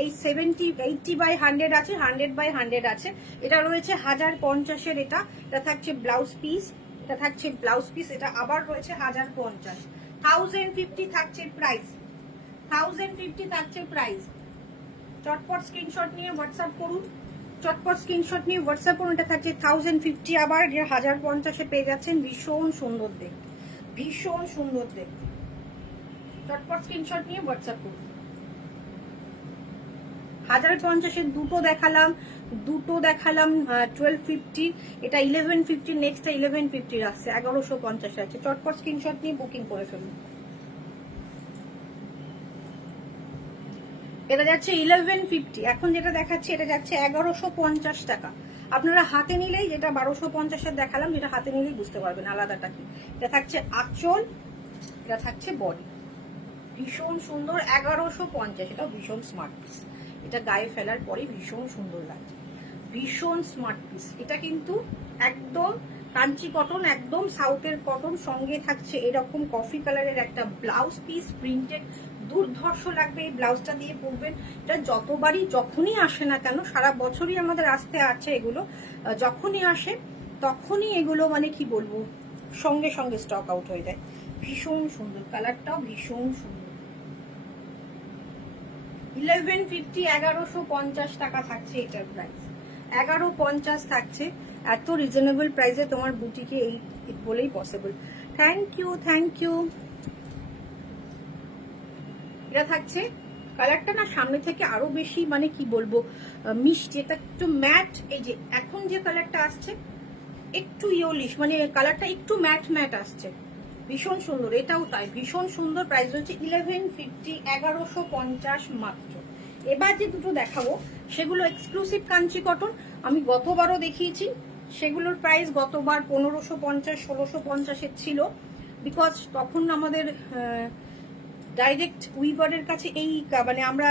এই 70, 80 বাই 100 আছে, 100 বাই 100 আছে। এটা রয়েছে 1050-এর। এটা থাকছে ব্লাউজ পিস, এটা থাকছে ব্লাউজ পিস, এটা আবার রয়েছে 1050। 1050 থাকছে প্রাইস, 1050 থাকছে প্রাইস। চটপট স্ক্রিনশট নিয়ে হোয়াটসঅ্যাপ করুন, চটপট স্ক্রিনশট নিয়ে হোয়াটসঅ্যাপ করুন। এটা থাকছে 1050, আবার 1050-এ পেয়ে যাচ্ছেন। ভীষণ সুন্দর দেখতে, ভীষণ সুন্দর দেখতে। চটপট স্ক্রিনশট নিয়ে হোয়াটসঅ্যাপ করুন। 1050-এর দুটো দেখালাম 1250, এটা 1150, নেক্সটটা 1150 আসছে, 1150 আছে। চটপট স্ক্রিনশট নিয়ে বুকিং করে ফেলুন। এটা যাচ্ছে 1150। এখন যেটা দেখাচ্ছি এটা যাচ্ছে 1150 টাকা। আপনারা হাতে নিলেই, যেটা 1250-এর দেখালাম, যেটা হাতে নিলেই বুঝতে পারবেন আলাদাটা কি। এটা থাকছে আঁচল, এটা থাকছে বডি, ভীষণ সুন্দর। 1150, এটা ভীষণ স্মার্ট পিস। এটা গায়ে ফেলার পরে ভীষণ সুন্দর লাগছে, ভীষণ স্মার্ট পিস। এটা কিন্তু একদম কাঞ্চি কটন, একদম সাউথের কটন। সঙ্গে থাকছে এরকম কফি কালারের একটা ব্লাউজ পিস, প্রিন্টেড, দুর্ধর্ষ লাগবে এই ব্লাউজটা দিয়ে পরবেন। এটা যতবারই যখনই আসে না কেন, সারা বছরই আমাদের আসতে আছে এগুলো, যখনই আসে তখনই এগুলো মানে কি বলবো, সঙ্গে সঙ্গে স্টক আউট হয়ে যায়। ভীষণ সুন্দর, কালারটাও ভীষণ সুন্দর। 1150, 1150 টাকা থাকছে এটার প্রাইস। 1150 থাকছে। এত রিজনেবল প্রাইসে তোমার বুটিকে এই বলেই possible. Thank you, thank you. এটা থাকছে, কালারটা না সামনে থেকে আরো বেশি মানে কি বলবো মিষ্টি, এটা একটু ম্যাট। এই যে এখন যে কালারটা আসছে একটু ইয়োলিশ, মানে কালারটা একটু ম্যাট ম্যাট আসছে, ভীষণ সুন্দর। এটাও তাই, ভীষণ সুন্দর। প্রাইস হচ্ছে 1150, 1150 মাত্র। এবার যে দুটো দেখাবো সেগুলো এক্সক্লুসিভ কাঞ্চি কটন। আমি গতবারও দেখিয়েছি, সেগুলোর প্রাইস গতবার 1550, 1650-এর ছিল, বিকজ তখন আমাদের ডাইরেক্ট উইভারের কাছে এই মানে আমরা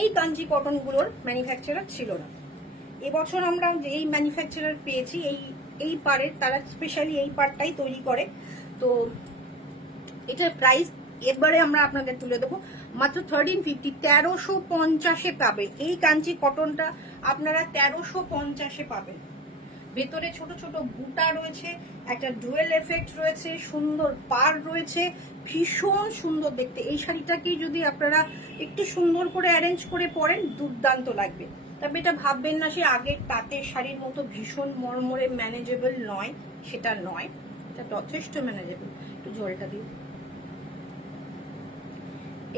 এই কাঞ্চি কটনগুলোর ম্যানুফ্যাকচারার ছিল না। এবছর আমরা এই ম্যানুফ্যাকচারার পেয়েছি, এই পাড়ের, তারা স্পেশালি এই পাড়টাই তৈরি করে। তো এটার প্রাইস এবারে আমরা আপনাদের তুলে দেবো মাত্র 1350, 1350-এ পাবেন। এই কাঞ্চি কটনটা আপনারা 1350-এ পাবেন। ভেতরে ছোট ছোট বুটা রয়েছে, একটা ডুয়েল এফেক্ট রয়েছে, সুন্দর পাড় রয়েছে, ভীষণ সুন্দর দেখতে। এই শাড়িটাকেই যদি আপনারা একটু সুন্দর করে অ্যারেঞ্জ করে পরেন, দুর্দান্ত লাগবে। তবে এটা ভাববেন না সে আগের তাঁতের শাড়ির মতো ভীষণ মরমরে ম্যানেজেবল নয়, সেটা নয়, এটা যথেষ্ট ম্যানেজেবল। একটু জলটা দিই।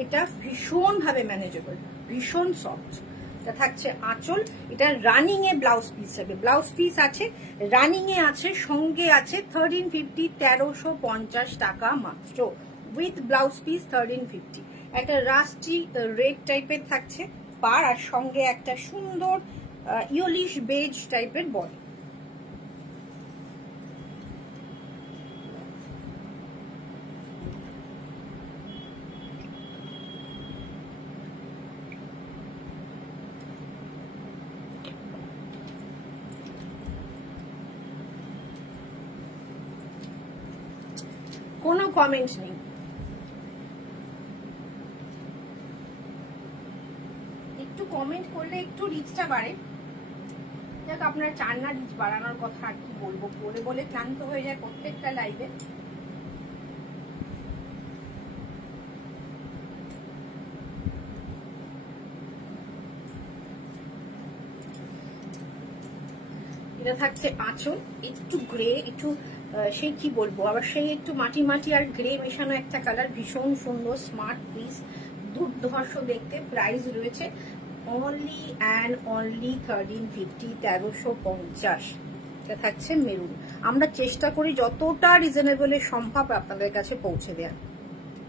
এটা ভীষণ ভাবে ম্যানেজেবল, ভীষণ সফট। এটা থাকছে আঁচল, এটা রানিং এ ব্লাউজ পিস হবে, ব্লাউজ পিস আছে, রানিং এ আছে, সঙ্গে আছে 1350, 1350 টাকা মাত্র, উইথ ব্লাউজ পিস 1350। একটা রাস্টি রেড টাইপের থাকছে পাড়, আর সঙ্গে একটা সুন্দর ইয়োলিশ বেজ টাইপের বডি। কোনো কমেন্ট নেই, একটু কমেন্ট করলে একটু রিচটা বাড়ে। যাক, আপনারা চান না রিচ বাড়ানোর কথা, আর কি বলবো, বলে বলে ক্লান্ত হয়ে যায় প্রত্যেকটা লাইভে। এটা থাকছে আঁচল, একটু গ্রে, একটু সেই কি বলবো আবার, সেই একটু মাটি মাটি আর গ্রে মেশানো একটা কালার, ভীষণ সুন্দর স্মার্ট পিস, দুর্ধর্ষ দেখতে। প্রাইস রয়েছে অনলি অ্যান্ড অনলি 1350, 1350। এটা থাকছে মেরুন। আমরা চেষ্টা করি যতটা রিজনেবলে সম্ভব আপনাদের কাছে পৌঁছে দেওয়ার।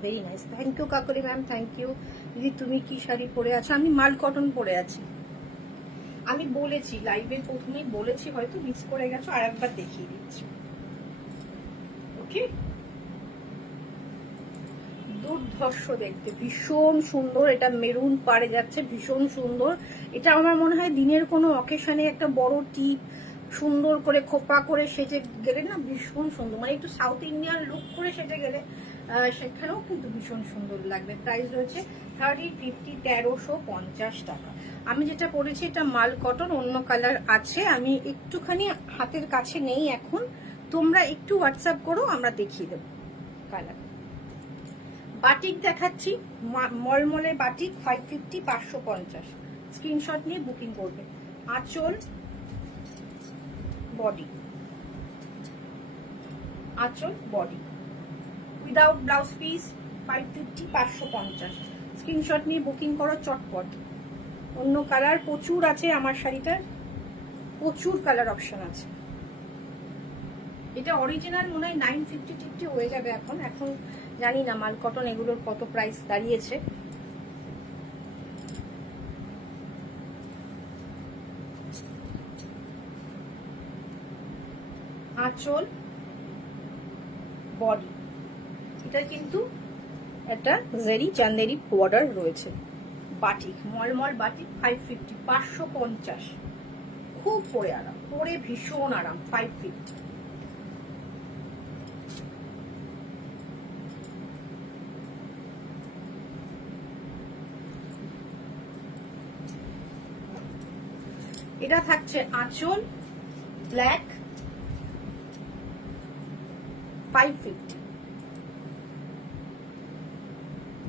Very nice, thank you Kakoli ma'am, thank you. দিদি তুমি কি শাড়ি পরে আছো? আমি মাল কটন পরে আছি। আমি বলেছি লাইভে, প্রথমেই বলেছি, হয়তো মিস করে গেছো, আর একবার দেখিয়ে দিচ্ছি। ওকে, দুর্ধর্ষ দেখতে, ভীষণ সুন্দর। এটা মেরুন পাড়ে যাচ্ছে, ভীষণ সুন্দর। এটা আমার মনে হয় দিনের কোনো অকেশনে একটা বড় টিপ সুন্দর করে খোপা করে সেজে গেলে না ভীষণ সুন্দর, মানে একটু সাউথ ইন্ডিয়ান লুক করে সেজে গেলে সেখানেও কিন্তু ভীষণ সুন্দর লাগবে। প্রাইস রয়েছে 1350, 1350 টাকা। আমি যেটা পরেছি এটা মাল কটন, অন্য কালার আছে, আমি একটুখানি হাতের কাছে নেই এখন, তোমরা একটু হোয়াটসঅ্যাপ করো, আমরা দেখিয়ে দেবো কালার। বাটিক দেখাচ্ছি, মলমলে বাটিক 550, 550। স্ক্রিনশট নিয়ে বুকিং করবে। আঁচল, বডি, আঁচল body without blouse piece 550, 550। Screenshot নিয়ে বুকিং করো চটপট। অন্য কালার প্রচুর আছে আমার শাড়িটার, প্রচুর কালার অপশন আছে। এটা অরিজিনাল মনে হয় 950 হয়ে যাবে এখন জানি না মাল কটন এগুলোর কত প্রাইস দাঁড়িয়েছে। আঁচল, বডি। এটা কিন্তু একটা জেরি চান্দেরি বর্ডার রয়েছে। Batik, mulmul batik, 550, 550। খুব পরে আরাম, পরে ভীষণ আরাম, 550। এটা থাকছে আঁচল, ব্ল্যাক, 550।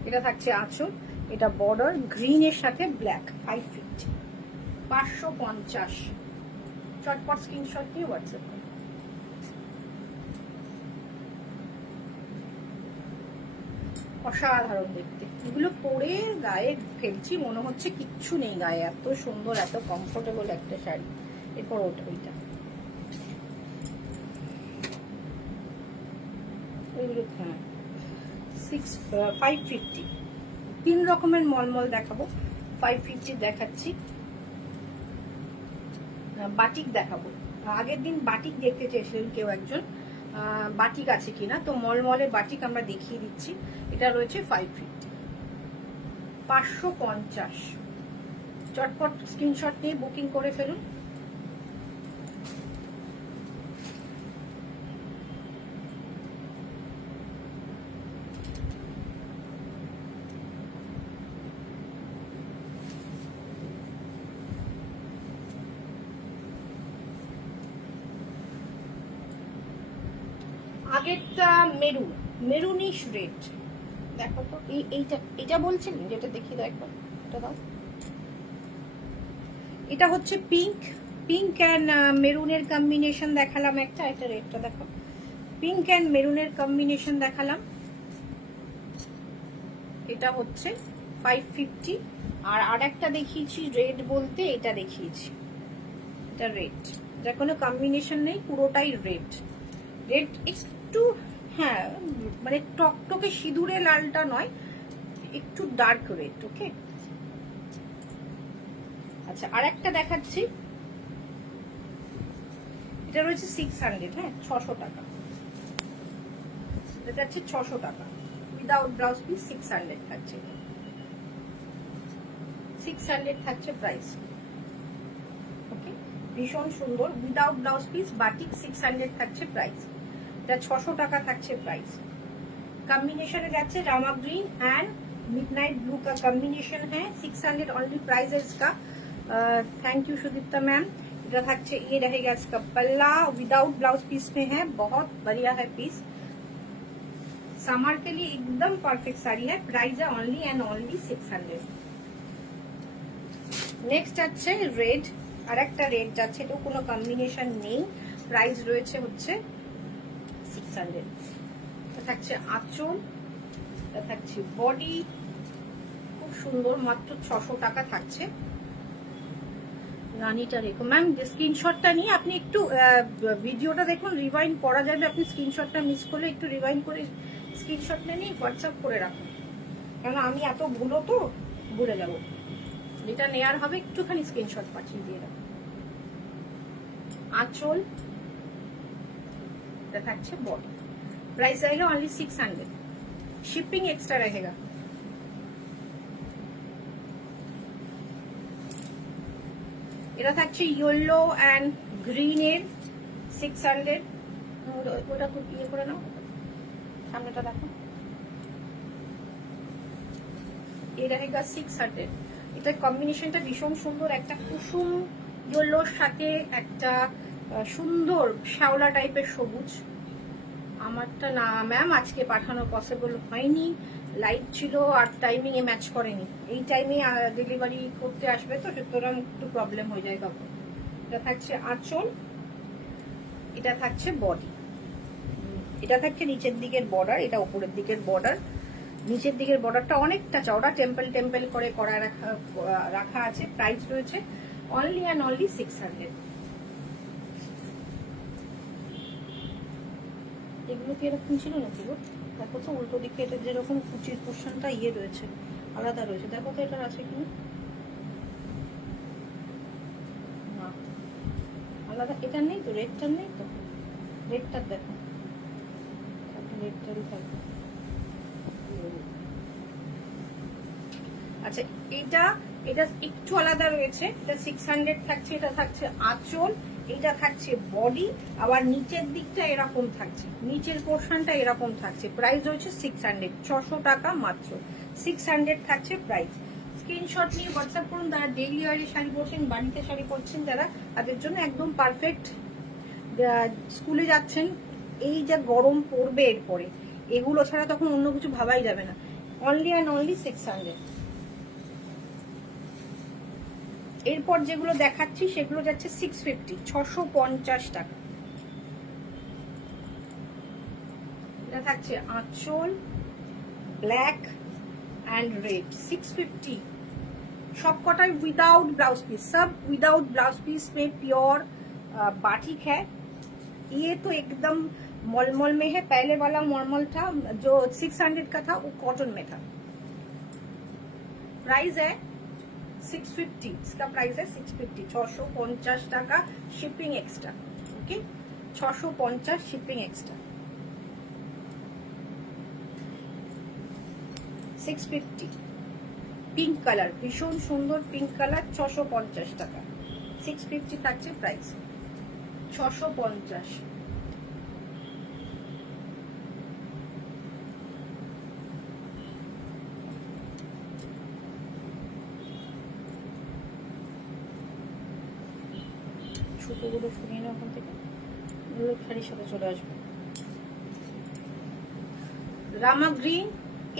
এটা থাকছে আঁচল, এটা বর্ডার গ্রিনের সাথে ব্ল্যাক, 550, 550। চটপট স্ক্রিনশট নিয়ে হোয়াটসঅ্যাপ করুন। অসাধারণ দেখতে, এগুলো পরে গায়ে ফেলছি মনে হচ্ছে কিচ্ছু নেই গায়ে, এত সুন্দর, এত কমফোর্টেবল একটা শাড়ি। এরপর ওইটা ওইগুলো, হ্যাঁ, 550। 3 রকমের মলমল দেখাবো, 550 দেখাচ্ছি। বাটিক দেখাবো। আগের দিন বাটিক দেখতে চেয়েছিলেন কেউ একজন, বাটিক আছে কিনা, তো মলমলের বাটিক আমরা দেখিয়ে দিচ্ছি। এটা রয়েছে 550, 550। চটপট স্ক্রিনশট নিয়ে বুকিং করে ফেলুন। আগেরটা মেরুন, মেরুনিশ রেড। দেখো তো এইটা বলছেন, যেটা দেখি দেখো, এটা দাও। এটা হচ্ছে পিঙ্ক, পিঙ্ক অ্যান্ড মেরুনের কম্বিনেশন দেখালাম একটা। এটা রেডটা দেখো, পিঙ্ক অ্যান্ড মেরুনের কম্বিনেশন দেখালাম। এটা হচ্ছে 550। আর আরেকটা দেখিয়েছি রেড বলতে, এটা দেখিয়েছি, এটা রেড, যার কোনো কম্বিনেশন নেই, পুরোটাই রেড। রেড একটু, হ্যাঁ, মানে টকটকে সিঁদুরে লালটা নয়, একটু ডার্ক রেড। ওকে, আচ্ছা আরেকটা দেখাচ্ছি। এটা রয়েছে 600, হ্যাঁ, 600 টাকা। এটা হচ্ছে 600 টাকা উইদাউট ব্লাউজ পিস, 600 থাকছে, 600 থাকছে প্রাইস। ওকে, ভীষণ সুন্দর, উইদাউট ব্লাউজ পিস বাটিক, 600 থাকছে প্রাইস। এটা 600 টাকা থাকছে প্রাইস। कॉम्बिनेशन जाच्छे Rama green and midnight blue का कॉम्बिनेशन है। 600 ओनली प्राइस है इसका। Thank you Sudipta ma'am. इधर थाकছে, ये रहेगा इसका पल्ला, विदाउट ब्लाउज पीस में है, बहुत बढ़िया है पीस, समर के लिए एकदम परफेक्ट साड़ी है। प्राइस है ओनली एंड ओनली 600। नेक्स्ट আছে রেড, আরেকটা রেড যাচ্ছে, এটা কোনো কম্বিনেশন নেই, প্রাইস রয়েছে হচ্ছে 600। থাকছে আঁচল, থাকছে বডি, খুব সুন্দর, মাত্র 600 টাকা থাকছে। রানীটা রেখো ম্যাম, স্ক্রিনশটটা নিয়ে আপনি একটু ভিডিওটা দেখুন, রিভাইন্ড করা যাবে, আপনি স্ক্রিনশটটা মিস করলে একটু রিভাইন্ড করে স্ক্রিনশটটা নিয়ে হোয়াটসঅ্যাপ করে রাখুন, কারণ আমি এত ভুলো তো ভুলে যাব। যেটা নেয়ার হবে একটুখানি স্ক্রিনশট পাঠিয়ে দিয়ে রাখুন। আঁচল, এটা থাকছে বডি, प्राइस रहेगा ओनली 600, शिपिंग एक्स्ट्रा रहेगा। এটা থাকছে ইয়েলো এন্ড গ্রিন এর 600। ওটা তো ইয়ে করে নাও, সামনেটা দেখো, এই रहेगा 600। এটা কম্বিনেশনটা ভীষণ সুন্দর, একটা কুসুম ইয়েলোর সাথে একটা সুন্দর শ্যাওলা টাইপের সবুজ। আমারটা না ম্যাম, আজকে পাঠানো পসিবল হয়নি, লাইট ছিল আর টাইমিং এ ম্যাচ করেনি। এই টাইমে ডেলিভারি করতে আসবে তো, সুতরাং একটু প্রবলেম হয়ে যায় তখন। এটা থাকছে আঁচল, এটা থাকছে বডি, এটা থাকছে নিচের দিকের বর্ডার, এটা উপরের দিকের বর্ডার। নিচের দিকের বর্ডারটা অনেকটা চওড়া, টেম্পল টেম্পল করে করা রাখা আছে। প্রাইস রয়েছে অনলি অ্যান্ড অনলি 600। এগুলো কি এরকম ছিল নাকি গো? দেখো তো উল্টো দিকে, এটা যেরকম কুচির পোর্শনটা ইয়ে রয়েছে, আলাদা রয়েছে, দেখো তো এটার আছে কিনা। না, আলাদা এটা নেই তো, রেডটার নেই তো, রেডটা দেখো, রেডটারই থাকবে। আচ্ছা এটা এটা একটু আলাদা রয়েছে, এটা 600 থাকছে, এটা থাকছে আঁচল, এটা থাকছে বডি, আবার নিচের দিকটা এরকম থাকছে, নিচের পোর্শনটা এরকম থাকছে। প্রাইস হচ্ছে 600, 600 টাকা মাত্র, 600 থাকছে প্রাইস। স্ক্রিনশট নিয়ে হোয়াটসঅ্যাপ করুন। যারা ডেইলি ওয়ারে শাড়ি পরছেন, বাড়িতে শাড়ি পরছেন যারা, তাদের জন্য একদম পারফেক্ট। স্কুলে যাচ্ছেন, এই যে গরম পড়বে এরপরে, এগুলো ছাড়া তখন অন্য কিছু ভাবাই যাবে না। Only and only 600। এরপর যেগুলো দেখাচ্ছি সেগুলো যাচ্ছে 650, 650 টাকা। এটা থাকছে আঁচল, ব্ল্যাক অ্যান্ড রেড, 650। सबकटाई विदाउट ब्लाउज पीस, सब विदाउट ब्लाउज पीस में प्योर बाटिक है। ये तो एकदम मलमल में है, पहले वाला मलमल था जो 600 का था वो कॉटन में था। प्राइस है 650, इसका प्राइस है 650, 650 টাকা shipping extra. Okay 650 shipping extra, 650। Pink colour, ভীষণ সুন্দর পিঙ্ক কালার, 650 টাকা, 650 থাকছে প্রাইস, 650। সুতোগুলো শুনিয়ে নাও ওখান থেকে, শাড়ির সাথে চলে আসবে। রামা গ্রিন,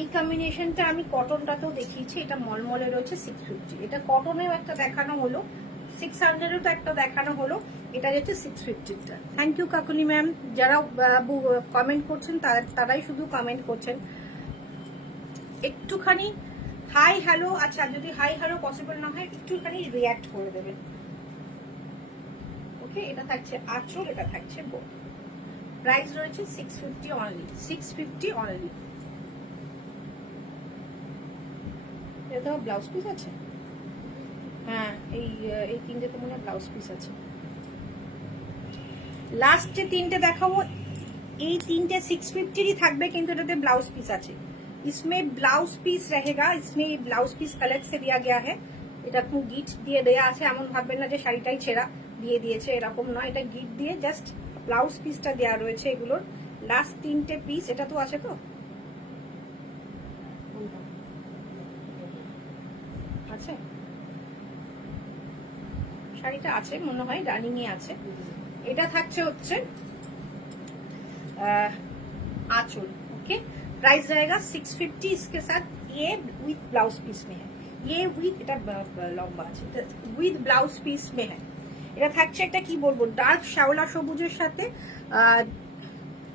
এই কম্বিনেশনটা আমি কটনটাতেও দেখিয়েছি, এটা মলমলে রয়েছে 650। এটা কটনেও একটা দেখানো হলো, 600-এরও তো একটা দেখানো হলো, এটা হচ্ছে 650টা। থ্যাংক ইউ কাকুলি ম্যাম, যারা কমেন্ট করছেন তারাই শুধু কমেন্ট করছেন। একটুখানি হাই হ্যালো, আচ্ছা যদি হাই হ্যালো পসিবল না হয় একটুখানি রিয়াক্ট করে দেবেন। ওকে এটা থাকছে আঁচল, এটা থাকছে বোর্ড। প্রাইস রয়েছে 650 অনলি, 650 অনলি। এটা ব্লাউজ পিস আছে, হ্যাঁ এই তিনটে তো মনে হয় ব্লাউজ পিস আছে। লাস্ট যে তিনটে দেখাবো, এই তিনটে 650-ই থাকবে, কিন্তু এটাতে ব্লাউজ পিস আছে। इसमें ব্লাউজ পিস रहेगा, इसमें ব্লাউজ পিস अलग से दिया गया है। এটা খুব গিট দিয়ে দেয়া আছে, এমন ভাববেন না যে শাড়িটাই ছেঁড়া দিয়ে দিয়েছে, এরকম নয়, এটা গিট দিয়ে জাস্ট ব্লাউজ পিসটা দেওয়া রয়েছে। এগুলোর লাস্ট তিনটে পিস, এটা তো আছে তো, আছে শাড়িটা আছে মনে হয়, রানিং এ আছে। এটা থাকছে হচ্ছে आंचल। ओके प्राइस रहेगा 650, इसके साथ ये विथ ब्लाउज पीस में है, ये विथ এটা লম্বা আছে, উইথ ব্লাউজ পিস মে है। এটা থাকছে একটা কি বলবো, ডার্ক শ্যাওলা সবুজের সাথে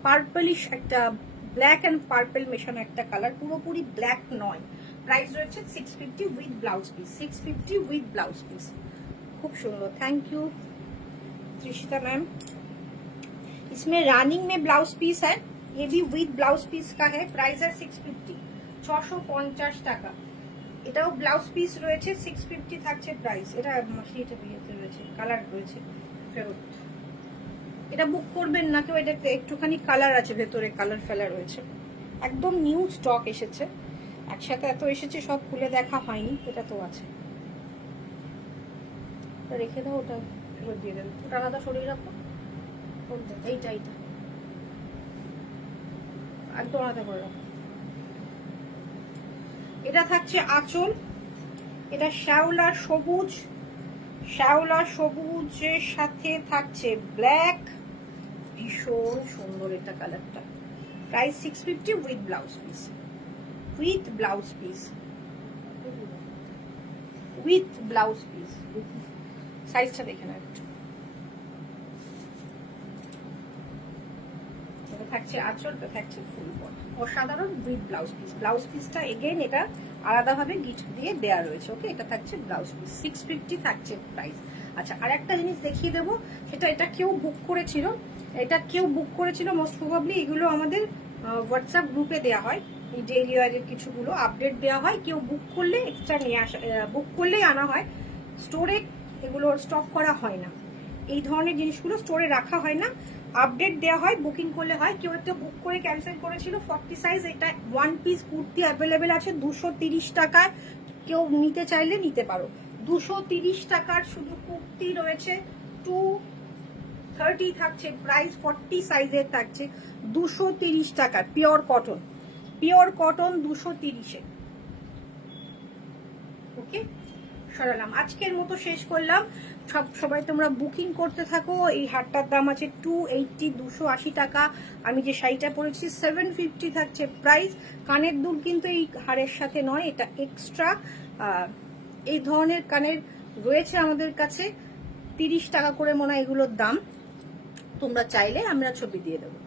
পার্পলিশ একটা ব্ল্যাক এন্ড পার্পল মেশানো একটা কালার, পুরোপুরি ব্ল্যাক নয়। প্রাইস রয়েছে 650 with blouse piece, 650 with blouse piece. खूब सुंदर, थैंक यू त्रिशिता मैम। इसमें रनिंग में ब्लाउज पीस है, ये भी विद ब्लाउज पीस का है। प्राइस है 650, 650 টাকা। এটাও ব্লাউজ পিস রয়েছে, 650 থাকছে প্রাইস। এটা মাসিটা বিয়েতে রয়েছে, কালার রয়েছে ফেরত। এটা বুক করবেন না কেউ, এটাতে একটুখানি কালার আছে ভেতরে, কালার ফেলা রয়েছে, একদম নিউ স্টক এসেছে, একসাথে এত এসেছে সব খুলে দেখা হয়নি। এটা তো আছে, রেখে দাও, ওটা ফেরত দিয়ে দেবে, ওটা আলাদা সরিয়ে রাখো। এইটা এইটা একদম আলাদা করে রাখো। এটা থাকছে আঁচল, এটা শ্যাওলা সবুজ, শ্যাওলা সবুজের সাথে থাকছে ব্ল্যাক, ভীষণ সুন্দর এটা কালারটা। Price 650 with blouse piece, with blouse piece, with blouse piece. সাইজটা দেখে না একটু। এটা থাকছে আঁচল, এটা থাকছে ফুল বডি, অসাধারণ উইথ ব্লাউজ পিস। ব্লাউজ পিসটা এগেইন এটা আলাদাভাবে গিফট দিয়ে দেয়া রয়েছে। ওকে এটা থাকছে ব্লাউজ পিস, 650 থাকছে প্রাইস। আচ্ছা আর একটা জিনিস দেখিয়ে দেবো, সেটা এটা কেউ বুক করেছিল, এটা কেউ বুক করেছিল মোস্ট প্রবাবলি। এগুলো আমাদের হোয়াটসঅ্যাপ গ্রুপে দেওয়া হয়, এই ডেইলি ওয়ারের কিছুগুলো আপডেট দেওয়া হয়। কেউ বুক করলে এক্সট্রা নিয়ে আসা, বুক করলেই আনা হয়, স্টোরে এগুলো স্টক করা হয় না, এই ধরনের জিনিসগুলো স্টোরে রাখা হয় না। আপডেট দেওয়া হয়, বুকিং করলে হয়। কেউ একটা বুক করে ক্যান্সেল করেছিল 40 সাইজ, এটা ওয়ান পিস কুর্তি অ্যাভেলেবেল আছে 230 টাকায়, কেউ নিতে চাইলে নিতে পারো। 230 টাকার শুধু কুর্তি রয়েছে, 230 থাকছে প্রাইস, 40 সাইজের থাকছে 230 টাকা, পিওর কটন, পিওর কটন 230-এ। ওকে, সরালাম। আজকের মতো শেষ করলাম। সবাই তোমরা বুকিং করতে থাকো। এই হারটার দাম আছে 280, 280 টাকা। আমি যে শাড়িটা পরেছি 750 থাকছে প্রাইস। কানের দুল কিন্তু এই হারের সাথে নয়, এটা এক্সট্রা। এই ধরনের কানের রয়েছে আমাদের কাছে, 30 টাকা করে মনে হয় এগুলোর দাম। তোমরা চাইলে আমরা ছবি দিয়ে দেবো।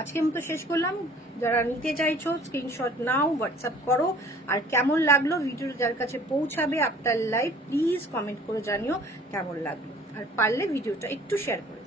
আজকের মতো শেষ করলাম। যারা নিতে চাইছো স্ক্রিনশট নাও, হোয়াটসঅ্যাপ করো। আর কেমন লাগলো ভিডিওটা যার কাছে পৌঁছাবে আফটার লাইভ, প্লিজ কমেন্ট করে জানিও কেমন লাগলো। আর পারলে ভিডিওটা একটু শেয়ার করে